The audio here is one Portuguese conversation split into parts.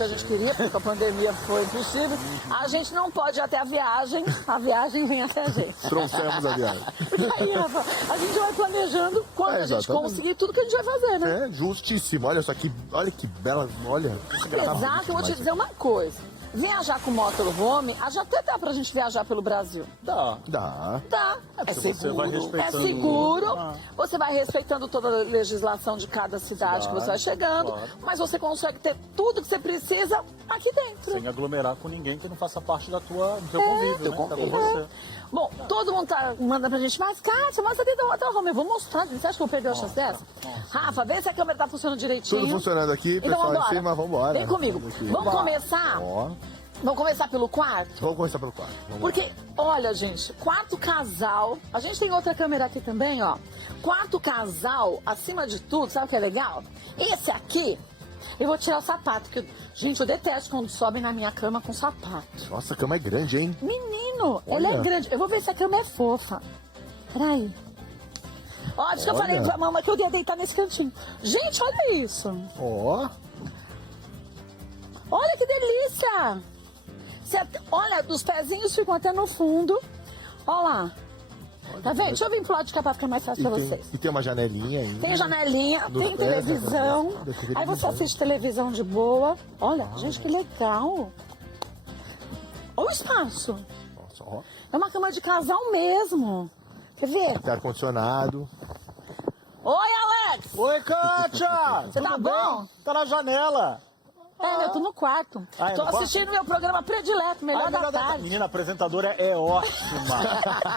que a gente queria, porque a pandemia foi impossível. A gente não pode ir até a viagem vem até a gente. Trouxemos a viagem. Porque aí, Rafa, a gente vai planejando quando a gente exatamente. conseguir tudo que a gente vai fazer, né? É justíssimo. Olha só que, olha que bela, olha. Exato, eu vou te dizer uma coisa. Viajar com motorhome, já até dá pra gente viajar pelo Brasil. Dá. Dá. Dá. É se você vai seguro. É respeitando- seguro. Ah. Você vai respeitando toda a legislação de cada cidade que você vai chegando. claro. Mas você consegue ter tudo que você precisa aqui dentro. Sem aglomerar com ninguém que não faça parte do teu convívio, teu né? Tá com convívio. você. Bom, todo mundo tá mandando pra gente, mas Kátia, mostra ali do motorhome. Eu vou mostrar, gente. Você acha que eu vou perder a chance dessa? Rafa, vê se a câmera tá funcionando direitinho. Tudo funcionando aqui, Então pessoal vambora. em cima, vambora. Vem comigo. Vamos começar? Ó, Vamos começar pelo quarto? vamos começar pelo quarto. Vamos lá. Porque, olha, gente, quarto casal. A gente tem outra câmera aqui também, ó. Quarto casal, acima de tudo, sabe o que é legal? Esse aqui, eu vou tirar o sapato. Que gente, eu detesto quando sobem na minha cama com sapato. Nossa, a cama é grande, hein? Menino, Olha. ela é grande. Eu vou ver se a cama é fofa. Peraí. Ó, diz que eu Olha. falei pra mamãe que eu ia deitar nesse cantinho. Gente, olha isso. Ó, Olha que delícia. Olha, os pezinhos ficam até no fundo. Olha lá. Tá vendo? Deixa eu vir pro lado de cá pra ficar mais fácil pra vocês. e tem uma janelinha ainda. Tem janelinha, Nos tem pés, televisão. né? Tem televisão. Aí você assiste televisão de boa. Olha, gente, que legal. Olha o espaço. Nossa, ó. É uma cama de casal mesmo. Quer ver? Tem ar-condicionado. Oi, Alex! Oi, Kátia! Você tá Tudo bem? bom? Tá na janela. Eu tô no quarto. Ah, é Tô no quarto? assistindo meu programa predileto, Melhor Ai, da Tarde. Menina, a apresentadora é ótima.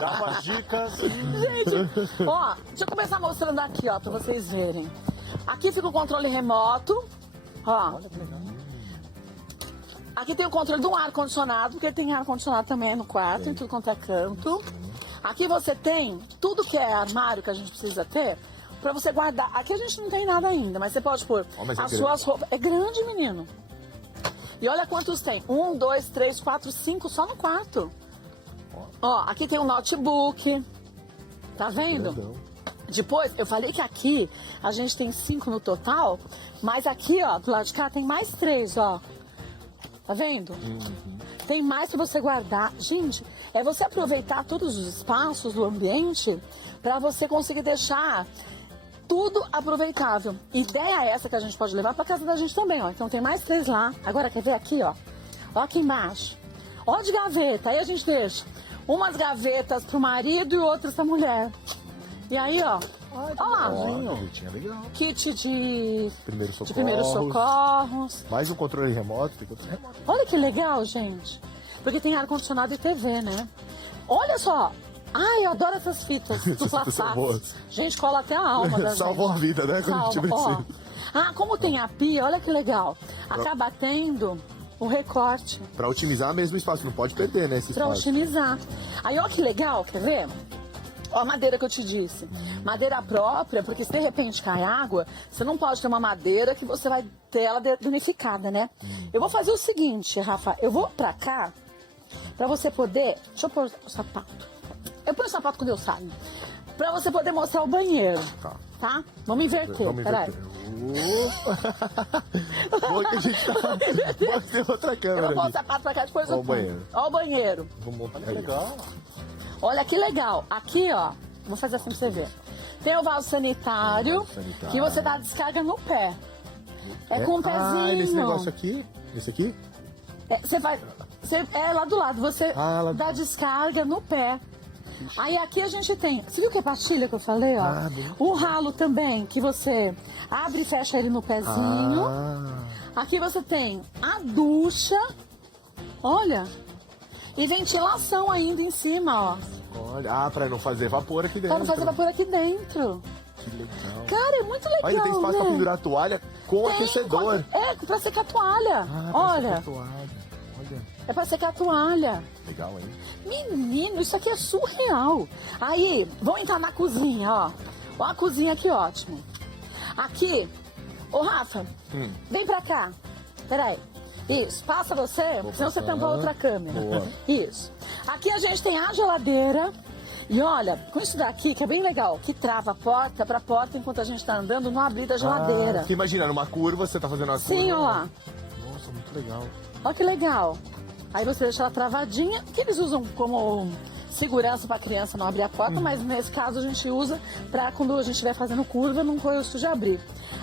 Dá umas dicas. Gente, ó, deixa eu começar mostrando aqui, ó, pra vocês verem. Aqui fica o controle remoto, ó. Olha que legal. Aqui tem o controle do ar-condicionado, porque tem ar-condicionado também no quarto, em tudo quanto é canto. Aqui você tem tudo que é armário que a gente precisa ter pra você guardar. Aqui a gente não tem nada ainda, mas você pode pôr Ó, mas é as grande. suas roupas. É grande, menino. E olha quantos tem. 1, 2, 3, 4, 5 só no quarto. Ó, aqui tem um notebook. Tá vendo? Grandão. Depois, eu falei que aqui a gente tem 5 no total, mas aqui, ó, do lado de cá tem mais 3, ó. Tá vendo? Tem mais pra você guardar. Gente, é você aproveitar todos os espaços do ambiente pra você conseguir deixar tudo aproveitável. Ideia essa que a gente pode levar pra casa da gente também, ó. Então tem mais 3 lá. Agora, quer ver aqui, ó? Ó aqui embaixo. Ó de gaveta. Aí a gente deixa umas gavetas pro marido e outras pra mulher. E aí, ó. Ó lá. Ó, gavetinha legal. Kit de Primeiros primeiros socorros. Mais um controle remoto, tem controle remoto. Olha que legal, gente. Porque tem ar-condicionado e TV, né? Olha só. Ai, eu adoro essas fitas dupla fitas são face. boas. Gente, cola até a alma da gente. Salvou a vida, né? Quando a gente Salva, ó. precisa. Ah, como tem a pia, olha que legal. Acaba tendo o recorte Pra otimizar mesmo o espaço, não pode perder, né? Esse pra espaço. otimizar. Aí, ó que legal, quer ver? Ó a madeira que eu te disse. Madeira própria, porque se de repente cai água, você não pode ter uma madeira que você vai ter ela danificada, né? Eu vou fazer o seguinte, Rafa. Eu vou pra cá, pra você poder... Deixa eu pôr o sapato. Eu ponho o sapato quando eu saio. Pra você poder mostrar o banheiro. Tá? Vamos inverter, Vamos peraí. Boa que a gente tá... Boa que tem outra Eu câmera vou pôr o ali. sapato pra cá, depois Ó eu o ponho. banheiro. Ó o banheiro. Vamos montar aí. Legal. Olha que legal. Aqui, ó. Vou fazer assim pra você ver. Tem o vaso sanitário, Vaso sanitário. que você dá a descarga no pé. É com um pezinho. Ah, nesse negócio aqui? Esse aqui? Você vai. É lá do lado. Você lá do dá descarga no pé. Aí aqui a gente tem. Você viu que é pastilha que eu falei, ó? Ah, bonito. O ralo também, que você abre e fecha ele no pezinho. Ah, Aqui você tem a ducha. Olha. E ventilação ainda em cima, ó. olha. Ah, pra não fazer vapor aqui dentro. Pra não fazer vapor aqui dentro. Que legal. Cara, é muito legal, Olha, tem espaço né? pra pendurar a toalha com aquecedor. É, pra secar a toalha. Ah, pra Olha, secar a toalha. Olha, é pra secar a toalha. legal, hein? Menino, isso aqui é surreal. Aí, vamos entrar na cozinha, ó. Ó a cozinha aqui, ótimo. Aqui, ô Rafa, vem pra cá. Peraí. Isso, passa você, senão você tampa a outra câmera. Boa. Isso. Aqui a gente tem a geladeira. E olha, com isso daqui, que é bem legal, que trava a porta pra porta enquanto a gente tá andando não abrir da geladeira. Porque imagina, numa curva, você tá fazendo uma curva. Sim, ó lá. Nossa, muito muito legal. Olha que legal. Aí você deixa ela travadinha, que eles usam como segurança para a criança não abrir a porta, mas nesse caso a gente usa para quando a gente estiver fazendo curva, não correr o risco de abrir.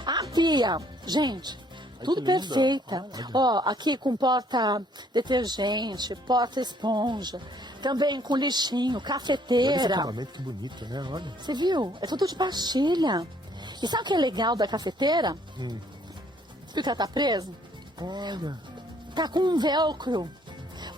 A pia, gente, tudo que linda. perfeita. Ó, aqui com porta detergente, porta esponja, também com lixinho, Olha esse cafeteira. acabamento que bonito, né? Olha. Você viu? É tudo de pastilha. E sabe o que é legal da cafeteira? Você viu que ela tá presa? Olha. Tá com um velcro.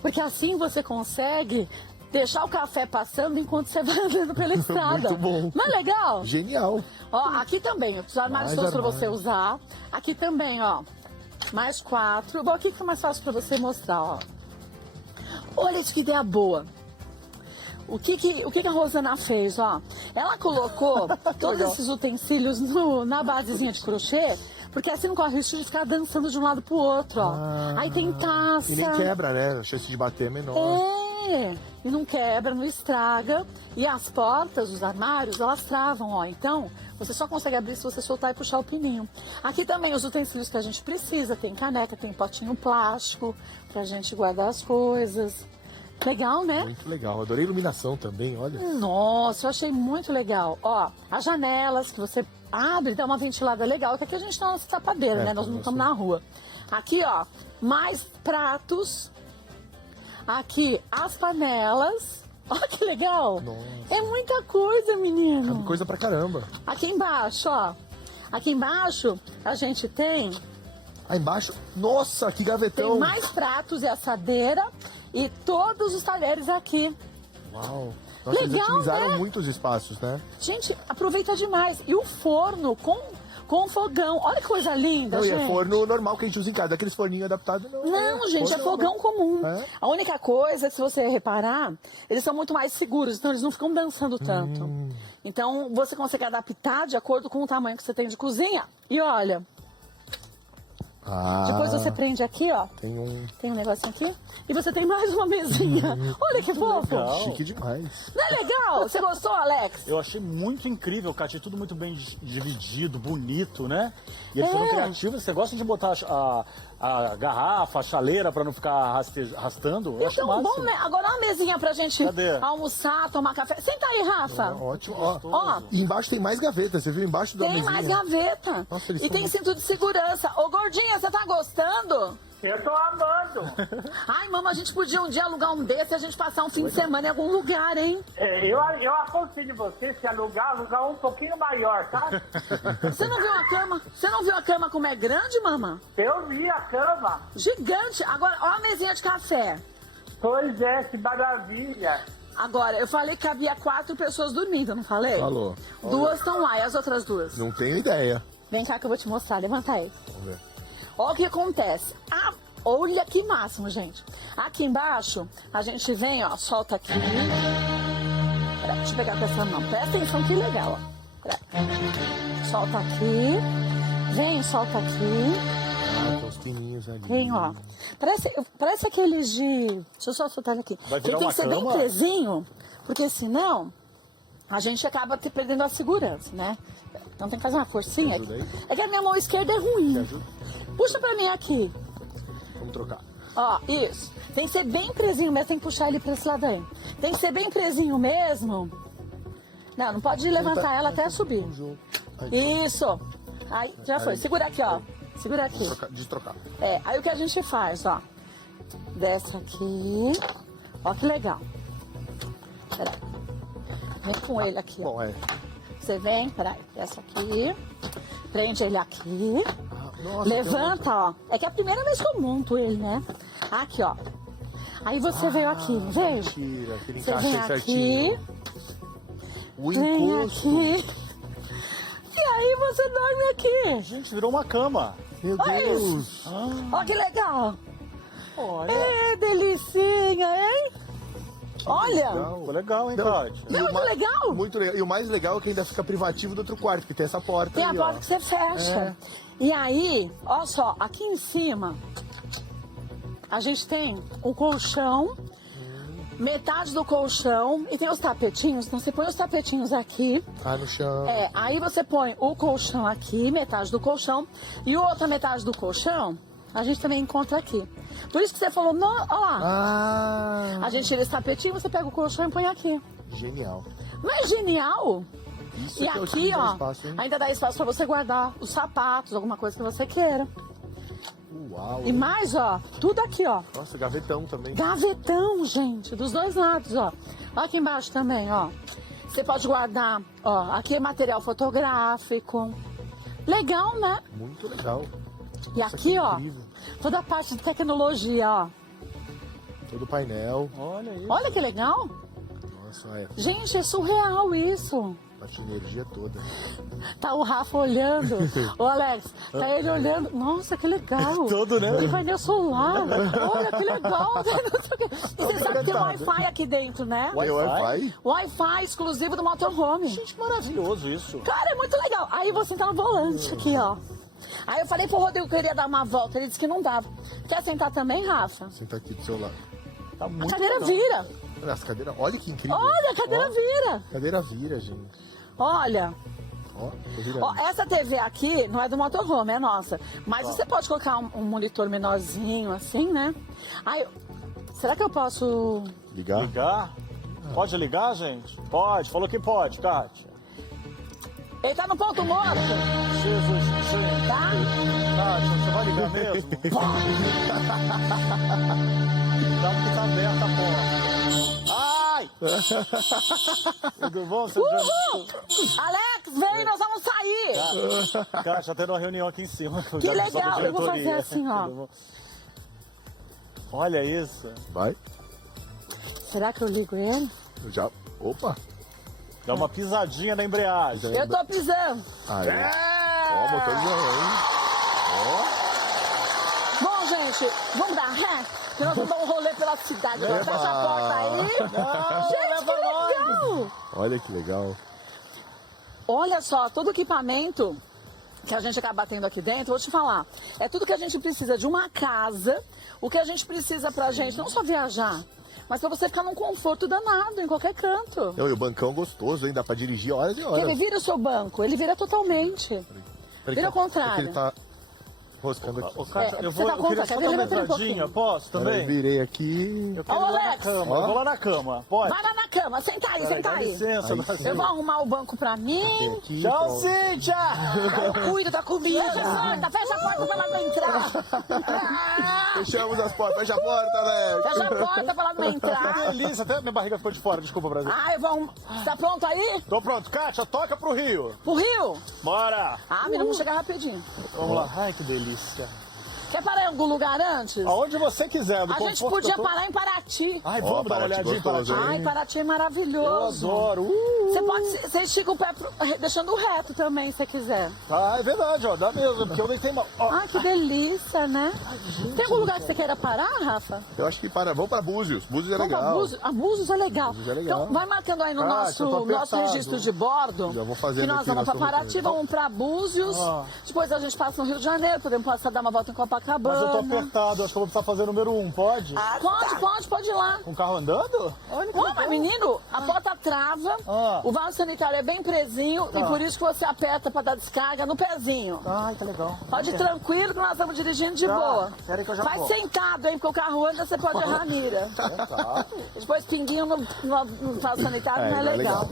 Porque assim você consegue deixar o café passando enquanto você vai andando pela estrada. Muito bom. Não é legal? Genial. Ó, aqui também, os armários Mais todos para armário. você usar. Aqui também, ó, mais 4. Bom, aqui fica mais fácil para você mostrar, ó. Olha isso que ideia boa. O que a Rosana fez, ó? Ela colocou todos esses utensílios na basezinha de crochê, porque assim não corre o risco de ficar dançando de um lado pro outro, ó. Aí tem taça. E nem quebra, né? A chance de bater é menor. É, e não quebra, não estraga. E as portas, os armários, elas travam, ó. Então, você só consegue abrir se você soltar e puxar o pininho. Aqui também os utensílios que a gente precisa. Tem caneca, tem potinho plástico pra gente guardar as coisas. Legal, né? Muito legal. Adorei a iluminação também, olha. Nossa, eu achei muito legal. Ó, as janelas que você abre e dá uma ventilada legal, que aqui a gente tá na nossa tapadeira, É, né? Nós não estamos na rua. Aqui, ó, mais pratos. Aqui, as panelas. Olha que legal. Nossa. É muita coisa, menino. Cabe coisa pra caramba. Aqui embaixo, ó. Aqui embaixo a gente tem Aí embaixo, nossa, que gavetão. tem mais pratos e assadeira e todos os talheres aqui. Uau. Nossa, eles Legal, otimizaram né? muito os espaços, né? Gente, aproveita demais. E o forno com fogão. Olha que coisa linda, Não, e gente. é forno normal que a gente usa em casa. Aqueles forninhos adaptados, não. Não, gente, é fogão comum. É? A única coisa, se você reparar, eles são muito mais seguros, então eles não ficam dançando tanto. Então, você consegue adaptar de acordo com o tamanho que você tem de cozinha. E olha, Ah, depois você prende aqui, ó. tem um Tem um negocinho aqui. E você tem mais uma mesinha. Olha que fofo. legal. chique demais. Não é legal? Você gostou, Alex? Eu achei muito incrível, Kátia, tudo muito bem dividido, bonito, né? E eles É. foram criativos. Você gosta de botar a garrafa, a chaleira pra não ficar arrastando? Eu achei Então, máximo. bom, né? Agora uma mesinha pra gente Cadê? almoçar, tomar café. Senta aí, Rafa. Ótimo. Ó. Ó, E embaixo tem mais gavetas. Você viu embaixo da tem mesinha? mais gaveta. Nossa, eles E são tem muito- cinto de segurança. Ô, gordinha, você tá gostando? Eu tô amando. Ai, mama, a gente podia um dia alugar um desse e a gente passar um fim de semana em algum lugar, hein? É, eu aconselho você se alugar um pouquinho maior, tá? Você não viu a cama? Você não viu a cama como é grande, mama? Eu vi a cama. Gigante. Agora, ó a mesinha de café. Pois é, que maravilha. Agora, eu falei que havia 4 pessoas dormindo, não falei? Falou. 2 estão lá, e as outras 2? Não tenho ideia. Vem cá que eu vou te mostrar, levanta aí. Vamos ver. Olha o que acontece. Ah, olha que máximo, gente. Aqui embaixo, a gente vem, ó, solta aqui. Peraí, deixa eu pegar com essa mão. Presta atenção que legal, ó. Peraí. Solta aqui. Vem, solta aqui. Ah, tem uns pininhos ali. Vem, ó. Parece aqueles de... Deixa eu só soltar ele aqui. Vai virar Ele tem uma que ser bem cama? presinho, porque senão a gente acaba perdendo a segurança, né? Então tem que fazer uma forcinha. Me ajuda aí? É que a minha mão esquerda é ruim. ajuda? Puxa pra mim aqui. Vamos trocar. Ó, isso. Tem que ser bem presinho mesmo, tem que puxar ele pra esse lado aí. Tem que ser bem presinho mesmo. Não pode levantar ela até subir. Aí, Isso. Aí, já foi. Segura aqui, ó. Segura aqui. destrocar. É, aí o que a gente faz, ó. Desce aqui. Ó que legal. Peraí. Vem com ele aqui, ó. Bom, é. Você vem, peraí, desce aqui. Prende ele aqui. Nossa, Levanta, ó. É que é a primeira vez que eu monto ele, né? Aqui, ó. Aí você veio aqui, não veio? Mentira, aquele Você encaixe vem aí certinho. aqui, O vem encosto. aqui. E aí você dorme aqui. Gente, virou uma cama. Meu Olha Deus. Ó que legal. Olha. É, delicinha, hein? Olha. Ficou legal, hein, Não. Kátia? Não, que legal. Muito legal. E o mais legal é que ainda fica privativo do outro quarto, porque tem essa porta Tem a aí, porta ó. que você fecha. E aí, ó só, aqui em cima, a gente tem um colchão, metade do colchão, e tem os tapetinhos. Então você põe os tapetinhos aqui. Ah, no chão. É, aí você põe o colchão aqui, metade do colchão, e outra metade do colchão a gente também encontra aqui. Por isso que você falou, não, olha lá. Ah, A gente tira esse tapetinho, você pega o colchão e põe aqui. genial. Não é genial? Isso E é que é o aqui, time do ó, espaço, hein? ainda dá espaço pra você guardar os sapatos, alguma coisa que você queira. Uau. E mais, ó, tudo aqui, ó. Nossa, gavetão também. Gavetão, gente, dos dois lados, ó. Olha aqui embaixo também, ó. Você pode guardar, ó, aqui é material fotográfico. Legal, né? Muito legal. E Isso aqui, é ó, incrível. toda a parte de tecnologia, ó. Todo o painel. Olha isso. Olha que legal. Nossa, é. Gente, é surreal isso. Parte de energia toda. Tá o Rafa olhando. Ô, Alex, tá ele olhando. Nossa, que legal. Todo, né? Tem painel solar. Olha, que legal. Não sei o quê. E você sabe que tem Wi-Fi aqui dentro, né? Tem Wi-Fi? Wi-Fi exclusivo do motorhome. Gente, maravilhoso isso. Cara, é muito legal. Aí você tá no volante aqui, ó. Aí eu falei pro Rodrigo que eu queria dar uma volta. Ele disse que não dava. Quer sentar também, Rafa? Senta aqui do seu lado. Tá A muito cadeira legal. vira. Olha essa cadeira. Olha que incrível. Olha, a cadeira vira. A cadeira vira, gente. Olha. Ó, tô virando. Ó, essa TV aqui não é do motorhome, é nossa. Mas você pode colocar um monitor menorzinho, assim, né? Aí, será que eu posso... Ligar? Ligar? Pode ligar, gente? Pode. Falou que pode, Kátia. Ele tá no ponto morto, Jesus, gente. tá? Kátia, você vai ligar mesmo? Cuidado que tá aberta a porta. Ai! Tudo bom, seu Uhul! Alex, vem, nós vamos sair! Kátia, tendo uma reunião aqui em cima. Que legal, eu vou fazer assim, ó. Tudo bom? Olha isso. Vai. Será que eu ligo ele? Já. Opa. Dá uma pisadinha na embreagem. Eu tô pisando. Aí. Ó, motorzão, hein? Bom, gente, vamos dar ré? Que nós vamos dar um rolê pela cidade. Agora fecha a porta aí. Gente, que legal! Olha que legal. Olha só, todo o equipamento que a gente acaba tendo aqui dentro, vou te falar, é tudo que a gente precisa de uma casa, o que a gente precisa pra gente, não só viajar, mas pra você ficar num conforto danado, em qualquer canto. E o bancão gostoso, hein? Dá pra dirigir horas e horas. Ele vira o seu banco, ele vira totalmente. Peraí, vira ao que- contrário. é que ele tá roscando aqui. Ô, Kátia, É, eu, você vou, tá eu com queria vontade? só Quer dar uma ver? Levanta um entradinha, pouquinho. posso Eu também? virei aqui. Eu quero Ô, ir lá na Alex. cama. Ó. Eu vou lá na cama, pode? Vai lá na cama, senta aí, Peraí, senta dá aí. licença, Aí dá sim. Eu licença. vou arrumar o banco pra mim. Aqui, Tchau, pronto. Cíntia! Eu cuido da comida. Fecha a porta pra ela não entrar. Fechamos as portas. Fecha a porta, Alex. Fecha a porta pra ela não Que entrar. delícia, até minha barriga ficou de fora, desculpa, Brasil. Ai, vamos. Tá pronto aí? Tô pronto, Kátia, toca pro Rio. Pro Rio? Bora! Ah, menina, vamos chegar rapidinho. Vamos lá. Ai, que delícia. Quer parar em algum lugar antes? Aonde você quiser, do A gente conforto podia que eu tô. parar em Paraty. Ai, Ó, vamos dar uma Paraty olhadinha em gostoso, Paraty. hein? Ai, Paraty é Eu maravilhoso. adoro. Você pode, você estica o pé deixando reto também, se você quiser. Ah, é verdade, ó, dá mesmo, porque eu nem tenho mal. Ó, Ai, que delícia, né? Tem algum lugar que você queira parar, Rafa? Eu acho que vamos pra Búzios. Búzios é Vamos pra legal. Búzios? A Búzios é legal. Búzios é legal. Então, vai matando aí no Kátia, eu tô nosso apertado. registro de bordo. Já vou fazendo que nós aqui vamos pra nosso Paraty, roteiro. vamos pra Búzios. Ah. Depois a gente passa no Rio de Janeiro, podemos passar dar uma volta em Copacabana. mas eu tô apertado, acho que eu vou precisar fazer o número 1, pode? Pode ir lá. Com o carro andando? Olha que Ô, legal. mas menino, a porta trava, Ah. o vaso sanitário é bem presinho e por isso que você aperta pra dar descarga no pezinho. Ai, que legal. Pode ir tranquilo que nós estamos dirigindo de Tá. boa. Pera aí que eu já Vai vou. sentado, hein, porque o carro anda, você pode errar a mira. Tá. Depois pinguinho no vaso sanitário não é legal.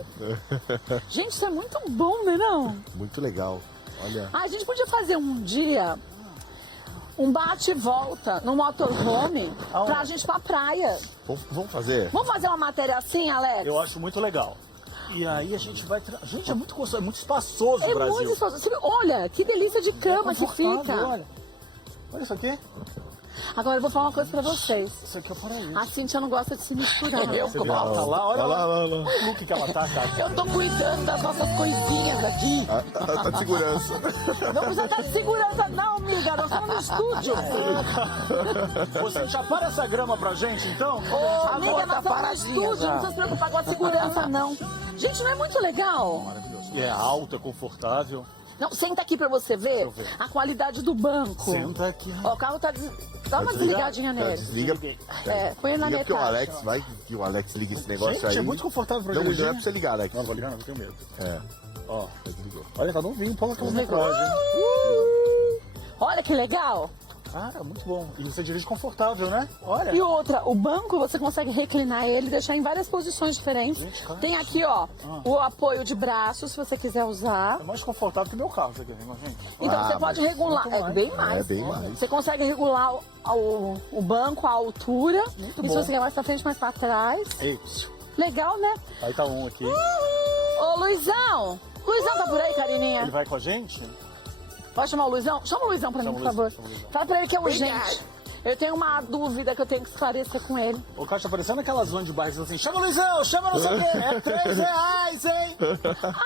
Gente, isso é muito bom, né não? Muito legal. Olha. Ah, a gente podia fazer um dia um bate e volta no motorhome Aonde? pra gente ir pra praia. Vamos fazer? Vamos fazer uma matéria assim, Alex? Eu acho muito legal. E aí a gente vai... Gente, é muito gostoso, é muito espaçoso É o Brasil. muito gostoso. Você viu? Olha, que delícia de cama que Confortável, fica. Olha. Olha isso aqui. Agora eu vou falar uma coisa pra vocês. Isso aqui é paraíso. A Cíntia não gosta de se misturar. Você viu? Ela tá lá, olha lá. Olha lá. Olha o look que ela tá, cara. Eu tô cuidando das nossas coisinhas aqui. Tá de segurança. Não precisa estar de segurança não, amiga. Nós estamos no estúdio. Você já para essa grama pra gente, então? Ô, amiga, nós estamos no estúdio. Não já. precisa se preocupar com a segurança, não. Gente, não é muito legal? E é alto, é confortável. Não, senta aqui pra você ver, ver. a qualidade do banco. Senta aqui. Ó, o carro tá... Dá uma desligadinha nele. Desliga. É, põe na Liga porque o metade. Alex vai que o Alex liga esse negócio Gente, aí. é muito confortável pra Não, dirigir. não é pra você ligar, Alex. Não, vou ligar não, eu tenho medo. É, Ó, desligou. olha, tá novinho, pouca Desligou. quilometragem. Olha que legal. Ah, muito bom. E você dirige confortável, né? Olha. E outra, o banco você consegue reclinar ele e deixar em várias posições diferentes. Gente, cara. Tem aqui, ó, o apoio de braço, se você quiser usar. É mais confortável que o meu carro, isso aqui, gente. Então você Ah, pode mas regular. muito É mais. bem mais. É bem mais. Você consegue regular o banco, a altura. Muito E se bom. você quer mais pra frente, mais pra trás. Ei, Legal, né? aí tá um aqui. Ô, Luizão! Luizão tá por aí, Carininha? Ele vai com a gente? Pode chamar o Luizão? Chama o Luizão pra mim, Chama por o favor. Luizão, chama o Luizão. Fala pra ele que é urgente. Eu tenho uma dúvida que eu tenho que esclarecer com ele. O cara tá parecendo aquela zona de bairro assim, chama o Luizão, chama não sei o quê. É R$3, hein?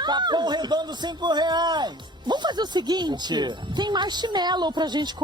Capão redondo R$5. Vamos fazer o seguinte: O quê? tem marshmallow pra gente